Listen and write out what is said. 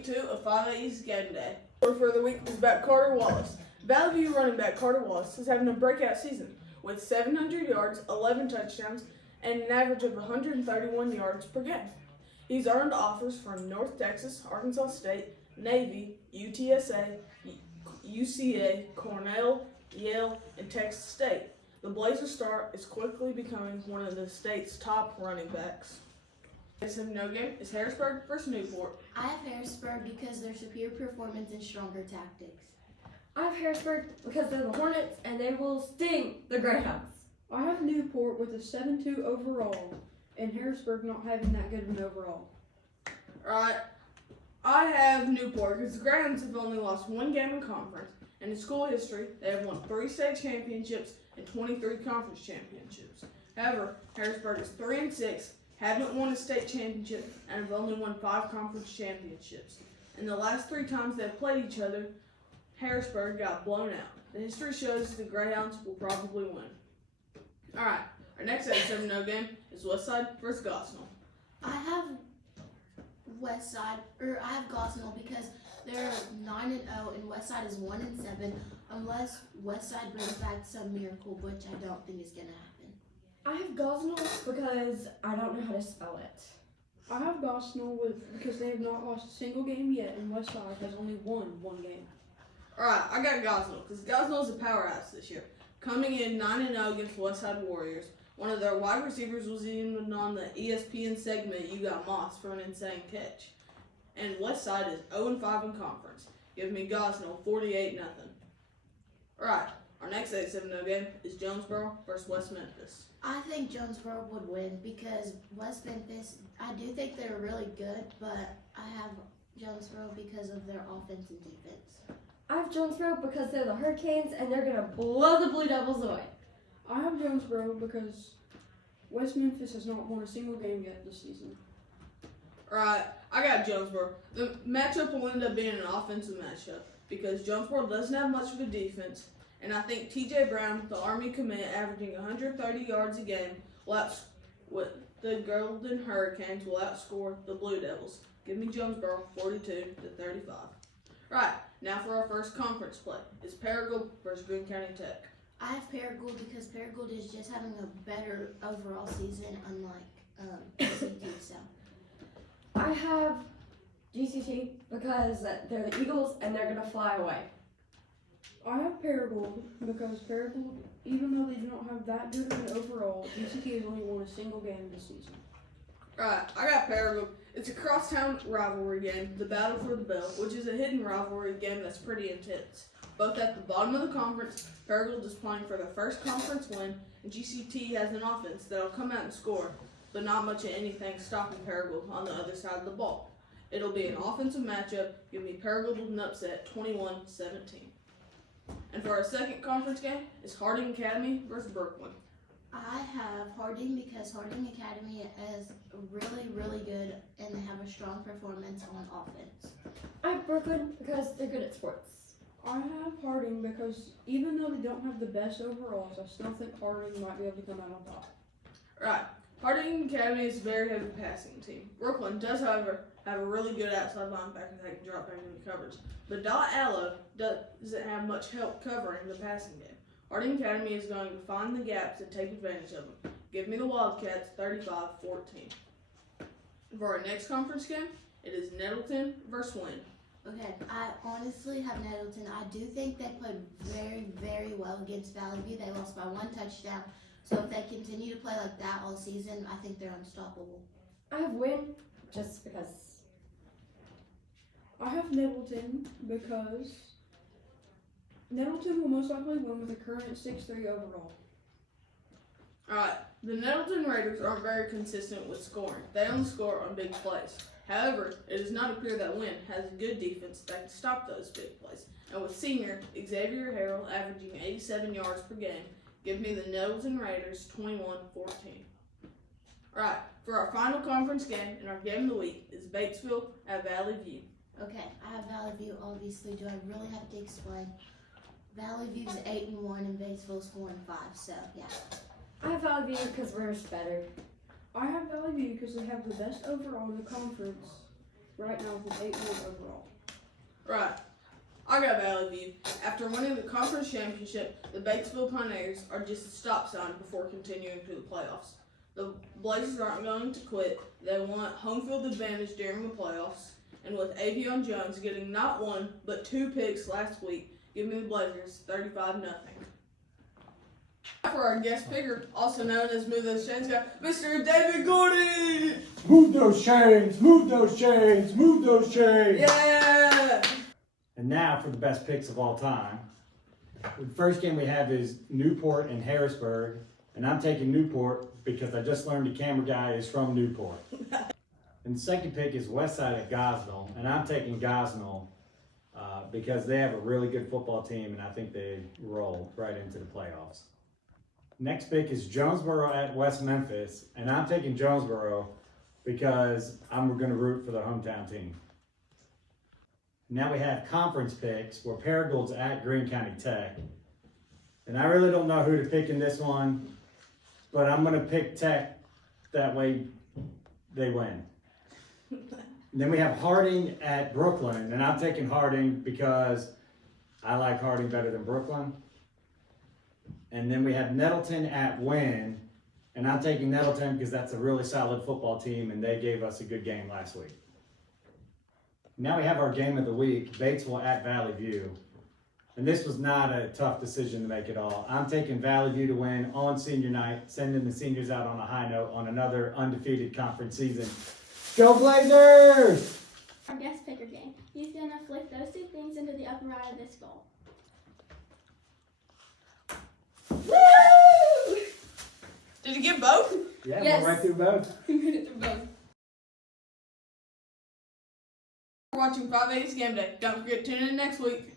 week 2 of 5A's Game Day. For the week is back Carter Wallace. Valley View running back Carter Wallace is having a breakout season with 700 yards, 11 touchdowns, and an average of 131 yards per game. He's earned offers from North Texas, Arkansas State, Navy, UTSA, UCA, Cornell, Yale, and Texas State. The Blazer star is quickly becoming one of the state's top running backs. Next no game is Harrisburg versus Newport. I have Harrisburg because their superior performance and stronger tactics. I have Harrisburg because they're the Hornets and they will sting the Greyhounds. I have Newport with a 7-2 overall, and Harrisburg not having that good of an overall. Alright, I have Newport because the Greyhounds have only lost one game in conference. And in school history, they have won 3 state championships and 23 conference championships. However, Harrisburg is 3-6, haven't won a state championship, and have only won 5 conference championships. In the last 3 times they've played each other, Harrisburg got blown out. The history shows the Greyhounds will probably win. Alright, our next 7-0 game is Westside versus Gosnell. I have I have Gosnell because they're 9-0 and Westside is 1-7, unless Westside brings back some miracle, which I don't think is gonna happen. I have Gosnell because I don't know how to spell it. I have Gosnell because they have not lost a single game yet, and Westside has only won 1 game. Alright, I got Gosnell because Gosnell is a powerhouse this year. Coming in 9-0 against Westside Warriors. One of their wide receivers was even on the ESPN segment You Got Moss for an insane catch. And Westside is 0-5 in conference. Give me Gosnell 48-0. Alright, our next 7-0 game is Jonesboro versus West Memphis. I think Jonesboro would win because West Memphis, I do think they're really good, but I have Jonesboro because of their offense and defense. I have Jonesboro because they're the Hurricanes and they're going to blow the Blue Devils away. I have Jonesboro because West Memphis has not won a single game yet this season. Alright, I got Jonesboro. The matchup will end up being an offensive matchup because Jonesboro doesn't have much of a defense, and I think T.J. Brown, the Army commit, averaging 130 yards a game, with the Golden Hurricanes will outscore the Blue Devils. Give me Jonesboro 42-35. Right, now for our first conference play. It's Paragould versus Greene County Tech. I have Paragould because Paragould is just having a better overall season, unlike GCT. So I have GCT because they're the Eagles and they're going to fly away. I have Paragould because Paragould, even though they do not have that good of an overall, GCT has only won a single game this season. Right, I got Paragould. It's a crosstown rivalry game, the Battle for the Bell, which is a hidden rivalry game that's pretty intense. Both at the bottom of the conference, Paragould is playing for their first conference win, and GCT has an offense that'll come out and score, but not much of anything stopping Paragould on the other side of the ball. It'll be an offensive matchup. Give me Paragould with an upset, 21-17. And for our second conference game, it's Harding Academy versus Brooklyn. I have Harding because Harding Academy is really, really good and they have a strong performance on offense. I have Brooklyn because they're good at sports. I have Harding because even though they don't have the best overalls, I still think Harding might be able to come out on top. Right. Harding Academy is a very heavy passing team. Brooklyn does, however, have a really good outside linebacker that can drop back into coverage. But Dot Allo doesn't have much help covering the passing game. Harding Academy is going to find the gaps and take advantage of them. Give me the Wildcats 35-14. For our next conference game, it is Nettleton versus Wynn. Okay, I honestly have Nettleton. I do think they played very, very well against Valley View. They lost by 1 touchdown. So if they continue to play like that all season, I think they're unstoppable. I have Wynn just because. I have Nettleton because Nettleton will most likely win with a current 6-3 overall. Alright, the Nettleton Raiders aren't very consistent with scoring. They only score on big plays. However, it does not appear that Wynn has a good defense that can stop those big plays. And with senior Xavier Harrell averaging 87 yards per game, give me the Nettleton Raiders 21-14. Alright, for our final conference game and our game of the week is Batesville at Valley View. Okay, I have Valley View, obviously. Do I really have to explain? Valley View's 8-1 and Batesville's 4-5, so yeah. I have Valley View because we're just better. I have Valley View because they have the best overall in the conference right now with an 8-1 overall. Right. I got Valley View. After winning the conference championship, the Batesville Pioneers are just a stop sign before continuing to the playoffs. The Blazers aren't going to quit. They want home field advantage during the playoffs. And with Avion Jones getting not one, but 2 picks last week, give me the Blazers 35-0. For our guest picker, also known as Move Those Chains guy, Mr. David Gordy! Move those chains, move those chains, move those chains. Yeah! And now for the best picks of all time. The first game we have is Newport and Harrisburg. And I'm taking Newport because I just learned the camera guy is from Newport. And the second pick is Westside at Gosnell. And I'm taking Gosnell because they have a really good football team and I think they roll right into the playoffs. Next pick is Jonesboro at West Memphis. And I'm taking Jonesboro because I'm going to root for the hometown team. Now we have conference picks where Paragold's at Greene County Tech. And I really don't know who to pick in this one, but I'm going to pick Tech. That way they win. And then we have Harding at Brooklyn. And I'm taking Harding because I like Harding better than Brooklyn. And then we have Nettleton at Wynn. And I'm taking Nettleton because that's a really solid football team and they gave us a good game last week. Now we have our game of the week, Batesville at Valley View. And this was not a tough decision to make at all. I'm taking Valley View to win on senior night, sending the seniors out on a high note on another undefeated conference season. Go Blazers! Our guest picker game. He's going to flick those 2 things into the upper right of this goal. Woo! Did you get both? Yeah, Yes. we're right through both. We made it through both. For watching 580's Game Day. Don't forget to tune in next week.